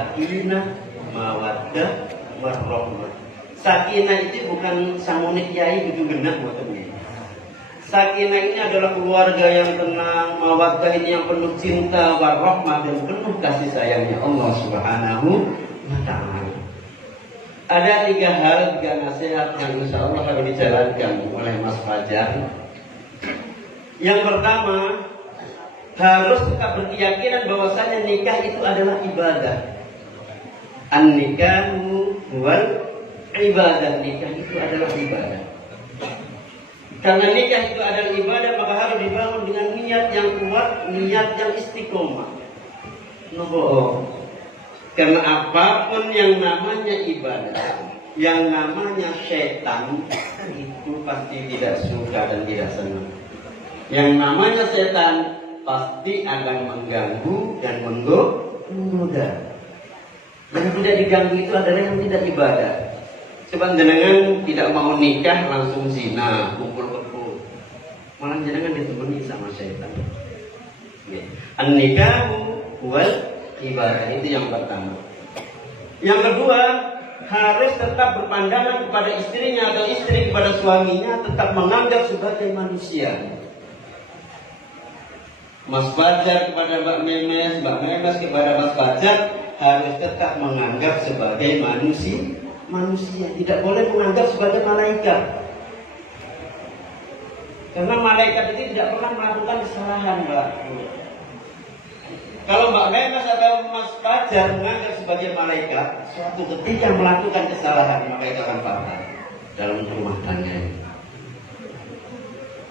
sakinah, mawaddah, warahmah. Sakinah itu bukan samune kiai kudu genah maksudnya. Sakinah ini adalah keluarga yang tenang, mawaddah ini yang penuh cinta, warahmah dan penuh kasih sayangnya Allah Subhanahu wa ta'ala. Ada 3 hal, 3 nasihat yang insya Allah harus dijalankan oleh Mas Fajar. Yang pertama, harus tetap berkeyakinan bahwasanya nikah itu adalah ibadah. An-nikahu huwal ibadah. Nikah itu adalah ibadah. Karena nikah itu adalah ibadah, maka harus dibangun dengan niat yang kuat, niat yang istiqomah. Karena apapun yang namanya ibadah, yang namanya setan, itu pasti tidak suka dan tidak senang. Yang namanya setan pasti akan mengganggu dan menggoda. Yang tidak diganggu itu adalah yang tidak ibadah. Sebab jenengan tidak mau nikah langsung zina, kumpul kebo, malah jenengan ditemani sama setan. An-nikahu wal ibadah, itu yang pertama. Yang kedua, harus tetap berpandangan kepada istrinya atau istri kepada suaminya, tetap menganggap sebagai manusia. Mas Fajar kepada Mbak Memes, Mbak Memes kepada Mas Fajar harus tetap menganggap sebagai manusia. Tidak boleh menganggap sebagai malaikat. Karena malaikat itu tidak pernah melakukan kesalahan, Mbak. Kalau Mbak Memes atau Mas Fajar menganggap sebagai malaikat, suatu ketika melakukan kesalahan, maka itu akan fatal dalam rumah tangga.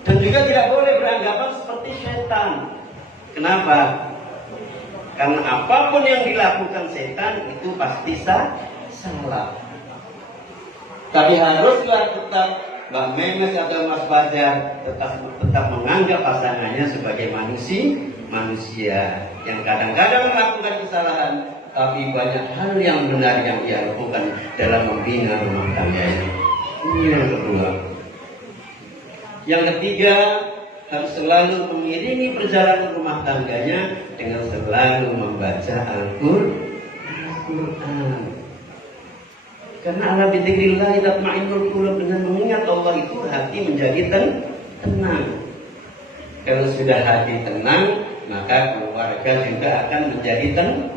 Dan juga tidak boleh beranggapan seperti setan. Kenapa? Karena apapun yang dilakukan setan itu pasti salah. Tapi haruslah tetap Mbak Memes atau Mas Fajar tetap menganggap pasangannya sebagai manusia yang kadang-kadang melakukan kesalahan, tapi banyak hal yang benar yang ia lakukan dalam membina rumah tangga ini. Ini yang kedua. Yang ketiga, harus selalu mengiringi perjalanan rumah tangganya dengan selalu membaca Al-Quran. Karena ala bidzikrillah tatma'innul qulub, dengan mengingat Allah itu hati menjadi tenang. Kalau sudah hati tenang, maka keluarga juga akan menjadi tenang.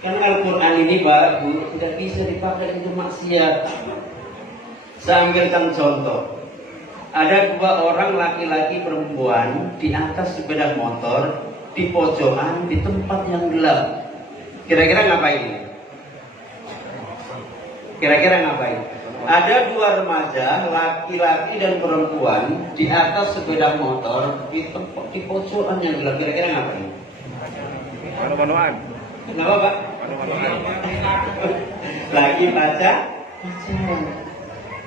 Karena Al-Quran ini Pak Bu tidak bisa dipakai untuk maksiat. Saya ambilkan contoh. Ada 2 orang laki-laki perempuan di atas sepeda motor di pojokan di tempat yang gelap. Kira-kira ngapain? Ada 2 remaja, laki-laki dan perempuan di atas sepeda motor di tempat di pojokan yang gelap. Kira-kira ngapain? Manu-manuan. Kenapa Pak? Manu-manuan. Lagi baca.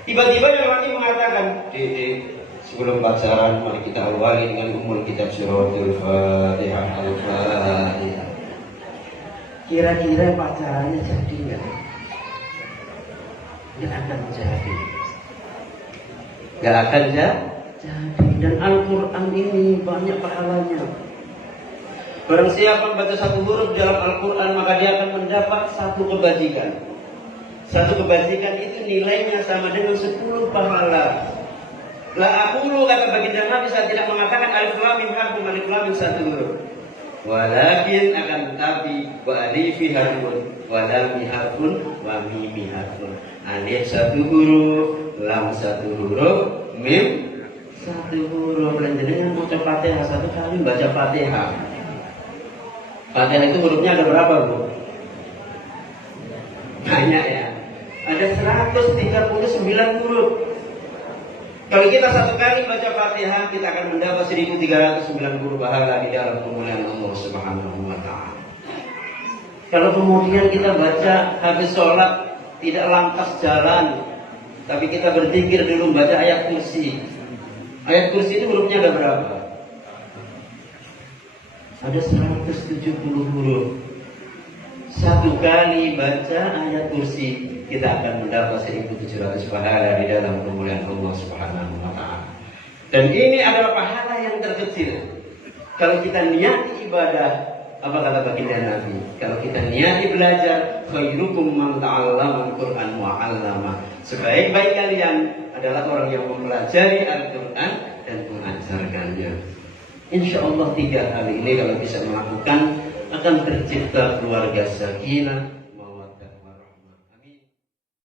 Tiba-tiba yang laki mengatakan, Dede, sebelum pacaran mari kita awali dengan umul kitab suratul Fatihah, Al-Fatihah. Kira-kira pacarannya jadi nggak? Nggak akan jadi. Dan Al-Quran ini banyak pahalanya. Barang siapa membaca 1 huruf dalam Al-Quran, maka dia akan mendapat 1 kebajikan. 1 kebajikan itu nilainya sama dengan 10 pahala. Aqulu, kata baginda Nabi saat tidak mengatakan alif lam mim harfun, alif lam mim 1 huruf. Walakin akan tetapi wa alifi harfun, wa lam harfun, wa mim harfun. Alif 1 huruf, lam 1 huruf, mim 1 huruf. Dan jenengan baca Fatihah 1 kali baca Fatihah. Fatihah itu hurufnya ada berapa, Bu? Banyak ya. Ada 139 huruf. Kalau kita 1 kali baca Fatihah, kita akan mendapat 1390 pahala di dalam kemuliaan Allah Subhanahu wa ta'ala. Kalau kemudian kita baca habis sholat, tidak lantas jalan, tapi kita berzikir dulu baca ayat kursi. Ayat kursi itu hurufnya ada berapa? Ada 170 huruf. 1 kali baca ayat kursi, kita akan mendapat 1700 pahala di dalam kemuliaan Allah Subhanahu wa ta'ala. Dan ini adalah pahala yang terkecil. Kalau kita niati ibadah Apa kata baginda Nabi? Kalau kita niati belajar, khairukum man ta'allama al-Qur'an wa 'allama. Sebaik-baik kalian adalah orang yang mempelajari Al-Qur'an dan mengajarkannya. Insya Allah 3 hal ini kalau bisa melakukan akan tercipta keluarga sakinah,